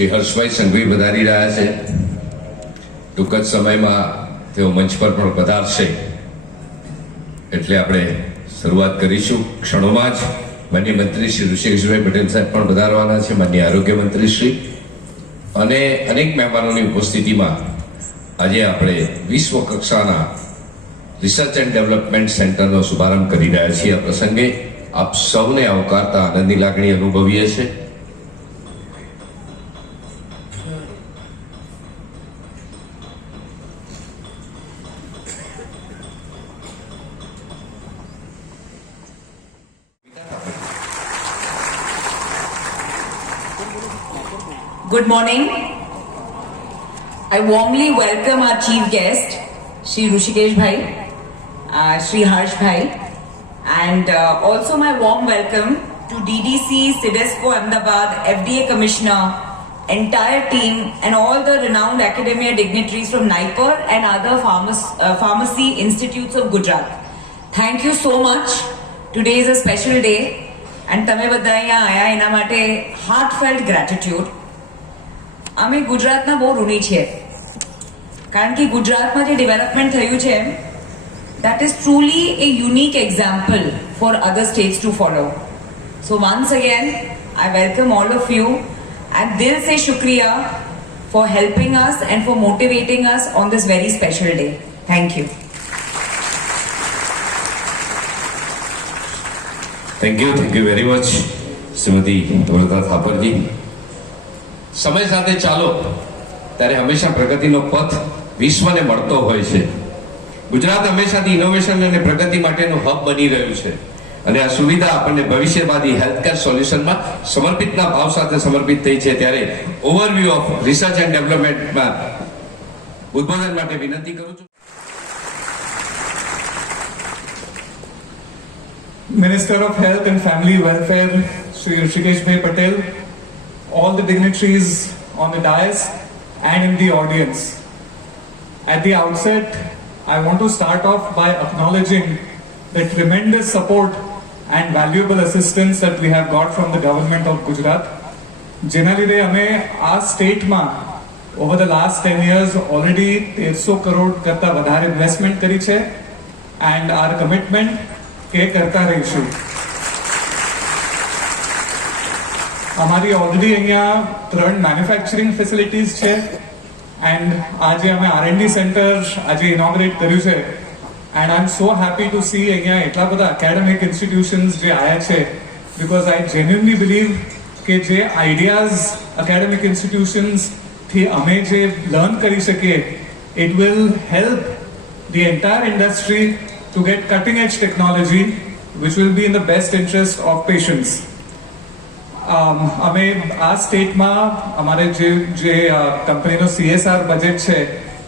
શ્રી હર્ષભાઈ સંઘવી પધારી રહ્યા છે. ટૂંક જ સમયમાં તેઓ મંચ પર પણ પધારશે, એટલે આપણે શરૂઆત કરીશું. ક્ષણોમાં જ માનનીય મંત્રી શ્રી ઋષિકેશભાઈ પટેલ સાહેબ પણ પધારવાના છે, માનનીય આરોગ્ય મંત્રી શ્રી અને અનેક મહેમાનોની ઉપસ્થિતિમાં આજે આપણે વિશ્વ કક્ષાના રિસર્ચ એન્ડ ડેવલપમેન્ટ સેન્ટરનો શુભારંભ કરી રહ્યા છીએ. આ પ્રસંગે આપ સૌને આવકારતા આનંદની લાગણી અનુભવીએ છીએ. Good morning. I warmly welcome our chief guest, Shri Rushikesh Bhai, Shri Harsh Bhai, and also my warm welcome to DDC, CIDESCO Ahmedabad, FDA Commissioner, entire team and all the renowned academia dignitaries from NIPER and other pharmacy institutes of Gujarat. Thank you so much. Today is a special day and તમે બધા અહીંયા આયા એના માટે heartfelt gratitude. અમે ગુજરાતના બહુ ઋણી છીએ, કારણ કે ગુજરાતમાં જે ડેવલપમેન્ટ થયું છે that is truly a unique example for other states to follow. So once again, I welcome all of you and dil se shukriya for helping us and for motivating us on this very special day. Thank you. Thank you very much, Shrimati Amrita થાપરજી. સમય સાથે ચાલો ત્યારે હંમેશા પ્રગતિનો પથ વિશ્વને મળતો હોય છે. ગુજરાત હંમેશાથી ઇનોવેશન અને પ્રગતિ માટેનું હબ બની રહ્યું છે અને આ સુવિધા આપણને ભવિષ્યવાદી હેલ્થકેર સોલ્યુશનમાં સમર્પિતના ભાવ સાથે સમર્પિત થઈ છે. ત્યારે ઓવરવ્યુ ઓફ રિસર્ચ એન્ડ ડેવલપમેન્ટમાં ઉદ્બોધન માટે વિનંતી કરું છું. Minister of Health and Family Welfare, Shri Hrishikesh Bhai Patel, all the dignitaries on the dais and in the audience. At the outset, I want to start off by acknowledging the tremendous support and valuable assistance that we have got from the government of Gujarat. Generally, ame our state ma over the last 10 years already 1300 crore karta vadhare investment કરી છે and our commitment કે કરતા રહીશું. અમારી already અહીંયા 3 manufacturing facilities છે and આજે અમે R&D સેન્ટર આજે ઇનોગ્રેટ કર્યું છે and I am so happy to see અહીંયા એટલા બધા એકેડેમિક ઇન્સ્ટિટ્યુશન્સ જે આવ્યા છે, બિકોઝ આઈ જેન્યુઅનલી બિલીવ કે જે આઈડિયાઝ એકેડેમિક ઇન્સ્ટિટ્યુશન્સથી અમે જે લર્ન કરી શકીએ, it will help the entire industry to get cutting edge technology which will be in the best interest of patients. અમે આ સ્ટેટમાં અમારે જે કંપનીનો CSR બજેટ છે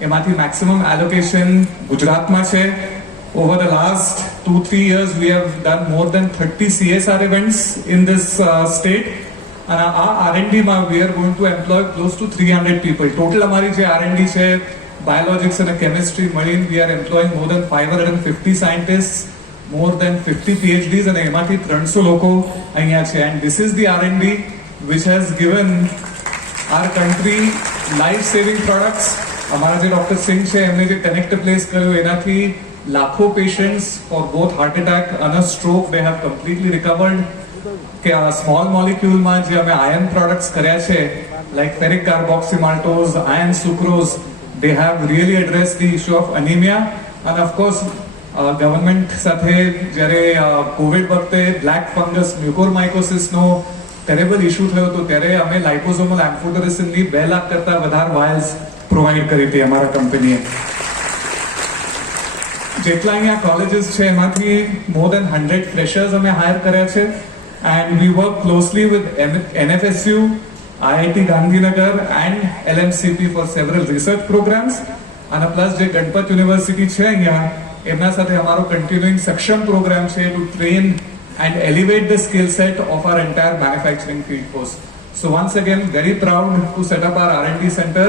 એમાંથી મેક્સિમમ એલોકેશન ગુજરાતમાં છે. Over the last 2-3 years we have done more than 30 CSR events in this state and our R&D માં we are going to employ close to 300 people. Total અમારી જે R&D છે biologics and chemistry marine, we are employing more than 550 scientists, more than 50 PhDs and એમાંથી 300 લોકો અહીંયા છે. And this is the R&D which has given our country life saving products. અમારા જે doctor સિંહ છે એમને જે કનેક્ટ પ્લેસ કર્યું એનાથી લાખો patients for both heart attack અને stroke they have completely recovered. કે આ સ્મોલ મોલિક્યુલમાં જે અમે આયર્ન પ્રોડક્ટ્સ કર્યા છે like ferric carboxymaltose, iron sucrose, they have really addressed the issue of anemia. And of course government સાથે જ્યારે કોવિડ વખતે બ્લેક ફંગસ મ્યુકોરમાઇકોસિસનો ટેરેબલ ઇશ્યુ થયો હતો ત્યારે અમે લાઇપોઝોમલ એમ્ફોટેરિસિનની 2 લાખ કરતા વધારે વાયલ્સ પ્રોવાઈડ કરી હતી અમારા કંપનીએ. જેટલા અહીંયા કોલેજીસ છે એમાંથી મોર દેન 100 ફ્રેશર્સ અમે હાયર કર્યા છે and we work closely with NFSU, IIT Gandhinagar and LMCP for several research programs. અને પ્લસ જે ગણપત યુનિવર્સિટી છે અહીંયા એમના સાથે અમારો કન્ટિન્યુઇંગ સક્ષમ પ્રોગ્રામ છે to train and elevate the skill set of our entire manufacturing field force. So once again, very proud to set up our R&D center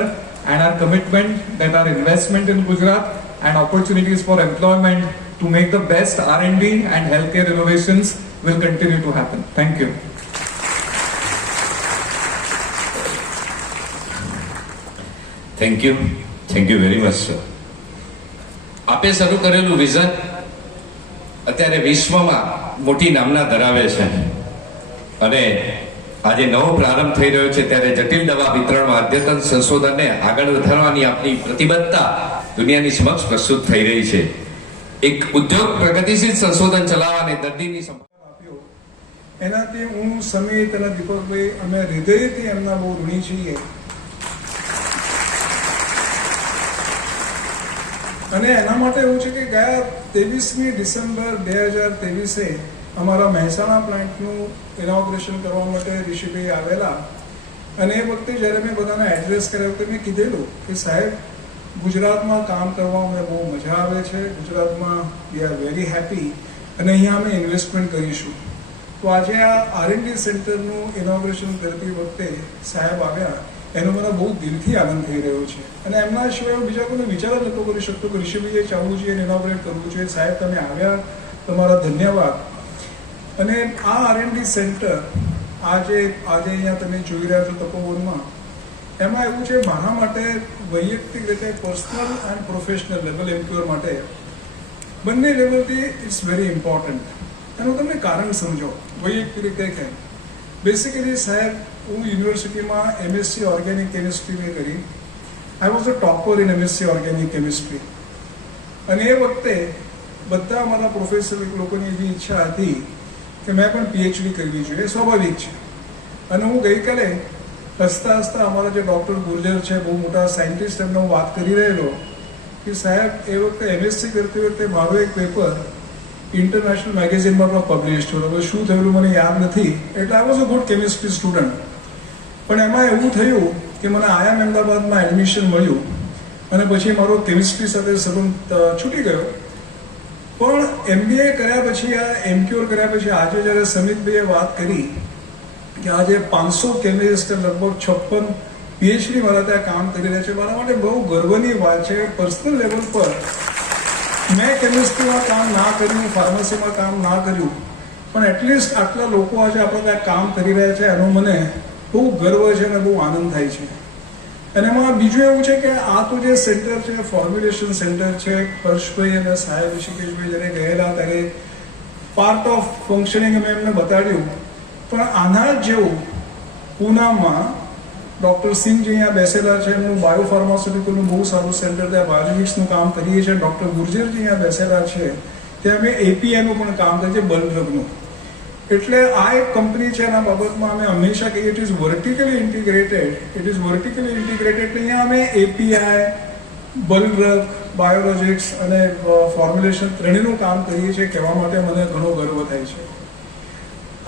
and our commitment that our investment in Gujarat and opportunities for employment to make the best R&D and healthcare innovations will continue to happen. Thank you. Thank you very much sir. આપે શરૂ કરેલું vision અત્યારે વિશ્વમાં મોટી નામના ધરાવે છે અને આજે નવો પ્રારંભ થઈ રહ્યો છે ત્યારે જટિલ દવા વિતરણમાં અદ્યતન સંશોધનને આગળ વધારવાની આપની પ્રતિબદ્ધતા દુનિયાની સમક્ષ પ્રસ્તુત થઈ રહી છે. એક ઉદ્યોગ પ્રગતિશીલ સંશોધન ચલાવવાની દર્દીની આપ્યો એનાથી હું સમીત અને દીપકભાઈ અમે હૃદયથી એમના બહુ ઋણી છીએ. અને એના માટે એવું છે કે ગયા 23મી ડિસેમ્બર 2023 અમારા મહેસાણા પ્લાન્ટનું ઇનોગ્રેશન કરવા માટે ઋષિભાઈ આવેલા અને એ વખતે જ્યારે મેં બધાને એડ્રેસ કર્યા વખતે મેં કીધેલું કે સાહેબ ગુજરાતમાં કામ કરવામાં અમને બહુ મજા આવે છે, ગુજરાતમાં વી આર વેરી હેપી અને અહીંયા અમે ઇન્વેસ્ટમેન્ટ કરીશું. તો આજે આ R&D સેન્ટરનું ઇનોગ્રેશન કરતી વખતે સાહેબ આવ્યા એનો મને બહુ દિલથી આનંદ થઈ રહ્યો છે અને એમના સિવાય બીજા કોઈને વિચાર જ નહોતો કરી શકતો કે ઋષિભાઈએ ચાલવું જોઈએ અને ઇનોગ્રેટ કરવું જોઈએ. સાહેબ તમે આવ્યા, તમારા ધન્યવાદ. અને આ R&D સેન્ટર આજે અહીંયા તમે જોઈ રહ્યા છો તપોવનમાં, એમાં એવું છે મારા માટે વૈયક્તિક રીતે પર્સનલ એન્ડ પ્રોફેશનલ લેવલ એમ્પ્યોર માટે બંને લેવલથી ઇટ્સ વેરી ઇમ્પોર્ટન્ટ. એનું તમને કારણ સમજો વૈયક્તિક રીતે કેમ. બેસિકલી સાહેબ હું યુનિવર્સિટીમાં MSc ઓર્ગેનિક કેમિસ્ટ્રી મેં કરી. I was a topper in MSc organic chemistry અને એ વખતે બધા અમારા પ્રોફેસર લોકોની એવી ઈચ્છા હતી કે મેં પણ PhD કરવી જોઈએ, સ્વાભાવિક છે. અને હું ગઈકાલે હસતા હસતા અમારા જે ડૉક્ટર ગુર્જર છે બહુ મોટા સાયન્ટિસ્ટ એમને હું વાત કરી રહેલો કે સાહેબ એ વખતે MSc કરતી વખતે મારો એક પેપર ઇન્ટરનેશનલ મેગેઝિનમાં પણ પબ્લિશ થયો. હવે શું થયેલું મને યાદ નથી. એટલે I was a good chemistry student. પણ એમાં એવું થયું કે મને IIM અમદાવાદમાં એડમિશન મળ્યું અને પછી મારો કેમિસ્ટ્રી સાથે સંબંધ છૂટી ગયો. પણ MBA કર્યા પછી આ એમક્યોર કર્યા પછી આજે જ્યારે સમિતભાઈએ વાત કરી કે આજે 500 કેમિસ્ટ લગભગ 56 PhD મારા ત્યાં કામ કરી રહ્યા છે, મારા માટે બહુ ગર્વની વાત છે. પર્સનલ લેવલ પર મેં કેમિસ્ટ્રીમાં કામ ના કર્યું, ફાર્મસીમાં કામ ના કર્યું, પણ એટલીસ્ટ આટલા લોકો આજે આપણે ત્યાં કામ કરી રહ્યા છે એનો મને બહુ ગર્વ છે અને બહુ આનંદ થાય છે. અને એમાં બીજું એવું છે કે આ તો જે સેન્ટર છે ફોર્મ્યુલેશન સેન્ટર છે, હર્ષભાઈ અને સાહેબ ઋષિકેશભાઈ જ્યારે ગયેલા ત્યારે પાર્ટ ઓફ ફંક્શનિંગ અમે એમને બતાડ્યું. પણ આના જેવું પૂનામાં ડૉક્ટર સિંહ જે અહીંયા બેસેલા છે એમનું બાયોફાર્માસ્યુટિકલનું બહુ સારું સેન્ટર, ત્યાં બાયોજિક્સનું કામ કરીએ છીએ. ડૉક્ટર ગુર્જર જે અહીંયા બેસેલા છે ત્યાં અમે APIનું પણ કામ કરીએ છીએ, બલ્ક ડ્રગનું. એટલે આ એક કંપની છે એના બાબતમાં અમે હંમેશા કહીએ ઇટ ઇઝ વર્ટિકલી ઇન્ટિગ્રેટેડ. એટલે અહીંયા અમે API, બલ્ક ડ્રગ, બાયોલોજિક્સ અને ફોર્મ્યુલેશન ત્રણેયનું કામ કરીએ છીએ. કહેવા માટે મને ઘણો ગર્વ થાય છે.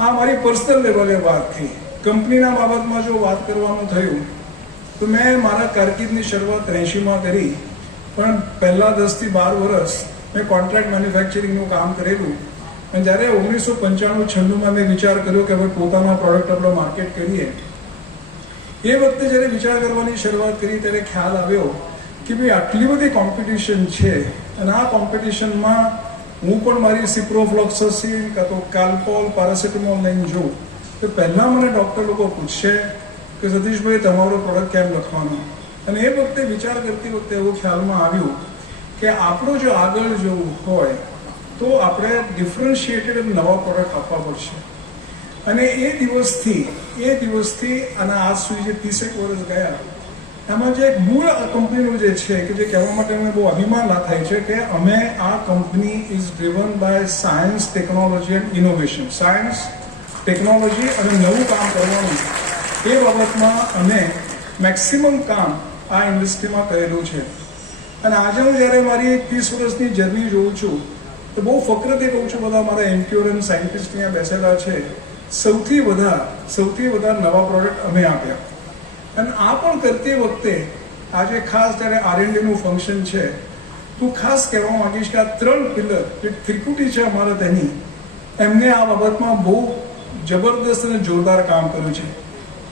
આ મારી પર્સનલ લેવલે વાત થઈ. કંપનીના બાબતમાં જો વાત કરવાનું થયું તો મેં મારા કારકિર્દની શરૂઆત 83માં કરી, પણ પહેલા 10 થી 12 વર્ષ મેં કોન્ટ્રાક્ટ મેન્યુફેક્ચરિંગનું કામ કરેલું. અને જ્યારે 1995-96માં મેં વિચાર કર્યો કે હવે પોતાના પ્રોડક્ટ આપણે માર્કેટ કરીએ, એ વખતે જ્યારે વિચાર કરવાની શરૂઆત કરી ત્યારે ખ્યાલ આવ્યો કે ભાઈ આટલી બધી કોમ્પિટિશન છે અને આ કોમ્પિટિશનમાં હું પણ મારી સિપ્રોફ્લોક્સાસિન કાં તો કાલ્પોલ, પેરાસિટામોલ લઈને જોઉં તો પહેલાં મને ડૉક્ટર લોકો પૂછશે કે સતીશભાઈ તમારો પ્રોડક્ટ કેમ લખવાનો. અને એ વખતે વિચાર કરતી વખતે એવું ખ્યાલમાં આવ્યું કે આપણું જો આગળ જવું હોય તો આપણે ડિફરન્શિએટેડ નવા પ્રોડક્ટ આપવા પડશે. અને એ દિવસથી અને આજ સુધી જે 30 વર્ષ ગયા એમાં જે એક મૂળ આ કંપનીનું જે છે કે જે કહેવા માટે અમે બહુ અભિમાન ના થાય છે કે અમે આ company is driven by science, technology and innovation. Science, technology અને નવું કામ કરવાનું એ બાબતમાં અમે મેક્સિમમ કામ આ ઇન્ડસ્ટ્રીમાં કરેલું છે. અને આજે હું જ્યારે મારી 30 વર્ષની જર્ની જોઉં છું તો બહુ ફક્રથી કહું છું, બધા મારા એમ્પ્યોર અને સાયન્ટિસ્ટ અહીંયા બેસેલા છે, સૌથી વધારે નવા પ્રોડક્ટ અમે આપ્યા. અને આ પણ કરતી વખતે આજે ખાસ જ્યારે R&Dનું ફંક્શન છે તો ખાસ કહેવા માંગીશ કે આ 3 પિલર જે ત્રિકુટી છે અમારા તેની એમને આ બાબતમાં બહુ જબરદસ્ત અને જોરદાર કામ કર્યું છે.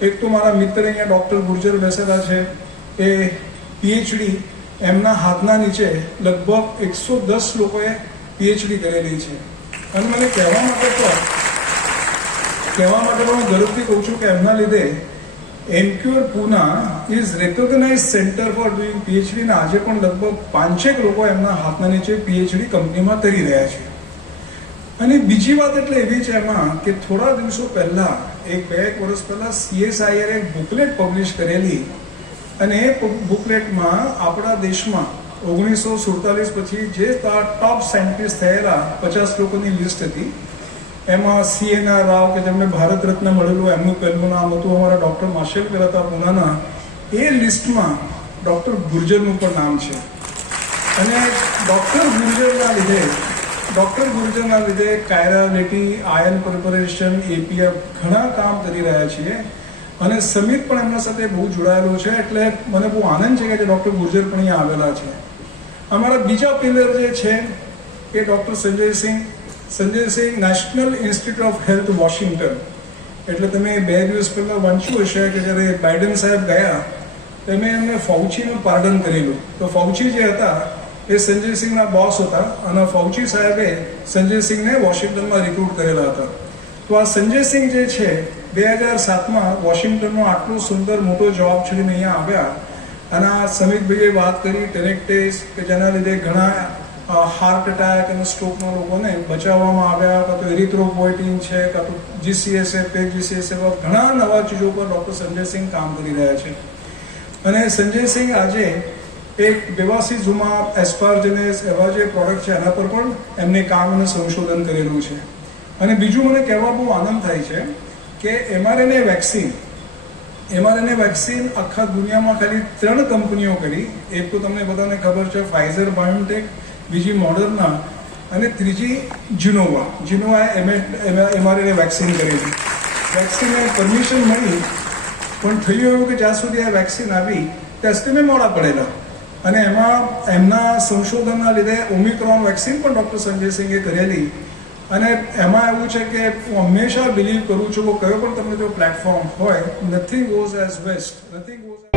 એક તો મારા મિત્ર અહીંયા ડૉક્ટર ગુર્જર બેસેલા છે, એ PhD એમના હાથના નીચે લગભગ 110 લોકોએ PhD કરેલી છે. અને મને કહેવા માટે પણ હું ગર્વથી કહું છું કે એમના લીધે Emcure Poona is recognise centre for doing PhD ને આજે પણ લગભગ 5-6 લોકો એમના હાથના નીચે પીએચડી કંપનીમાં કરી રહ્યા છે. અને બીજી વાત એટલે એવી છે એમાં કે થોડા દિવસો પહેલા બે એક વર્ષ પહેલા CSIR એક બુકલેટ પબ્લિશ કરેલી અને એ બુકલેટમાં આપણા દેશમાં 1947 પછી જે ટોપ સાયન્ટિસ્ટ થયેલા 50 લોકોની લિસ્ટ હતી. એમાં CNR રાવ કે જેમને ભારત રત્ન મળેલું એમનું પહેલું નામ હતું. અમારા ડૉક્ટર માશેલકર હતા પૂનાના. એ લિસ્ટમાં ડૉક્ટર ગુર્જરનું પણ નામ છે. અને ડૉક્ટર ગુર્જરના લીધે કાયરાલિટી, આયન પ્રિપરેશન, APF ઘણા કામ કરી રહ્યા છીએ. અને સમિત પણ એમના સાથે બહુ જોડાયેલો છે. એટલે મને બહુ આનંદ છે કે ડૉક્ટર ગુર્જર પણ અહીંયા આવેલા છે. અમારા બીજા પિલર જે છે એ doctor Sanjay Singh National Institute of Health Washington. એટલે તમે 2 દિવસ પહેલા વાંચ્યું હશે કે જ્યારે બાઇડન સાહેબ ગયા તમે એમને ફૌચીનું પાર્ડન કરેલું. તો ફૌચી જે હતા એ સંજય સિંહના બોસ હતા અને ફૌચી સાહેબે સંજય સિંહને વોશિંગ્ટનમાં રિક્રુટ કરેલા હતા. તો આ સંજય સિંહ જે છે 2007માં વોશિંગ્ટનનો આટલો સુંદર મોટો જવાબ છોડીને અહીંયા આવ્યા. અને આ સમિતભાઈએ વાત કરી ટેનેક્ટેસ કે જેના લીધે ઘણા હાર્ટ એટેક અને સ્ટ્રોકના લોકોને બચાવવામાં આવ્યા. કાં તો એરિથ્રોપોઇટીન છે, કાં તો GCSF, PEG-GCSF, ઘણા નવા ચીજો પર ડૉક્ટર સંજય સિંહ કામ કરી રહ્યા છે. અને સંજય સિંહ આજે એક બેવાસીઝુમાબ, એસ્પાર્જિનેસ એવા જે પ્રોડક્ટ છે એના પર પણ એમને કામ અને સંશોધન કરેલું છે. અને બીજું મને કહેવા બહુ આનંદ થાય છે કે mRNA વેક્સિન આખા દુનિયામાં ખાલી 3 કંપનીઓ કરી. એક તો તમને બધાને ખબર છે ફાઇઝર બાયોન્ટેક, બીજી મોડર્ના અને ત્રીજી જીનોવા. mRNA વેક્સિન કરેલી. વેક્સિનને પરમિશન મળી પણ થયું એવું કે જ્યાં સુધી આ વેક્સિન આવી ત્યાં સુધી મેં મોડા પડેલા. અને એમાં એમના સંશોધનના લીધે ઓમિક્રોન વેક્સિન પણ ડૉક્ટર સંજય સિંહે કરેલી. અને એમાં એવું છે કે હું હંમેશા બિલીવ કરું છું કે કયો પણ તમને જો પ્લેટફોર્મ હોય, nothing goes as waste, nothing goes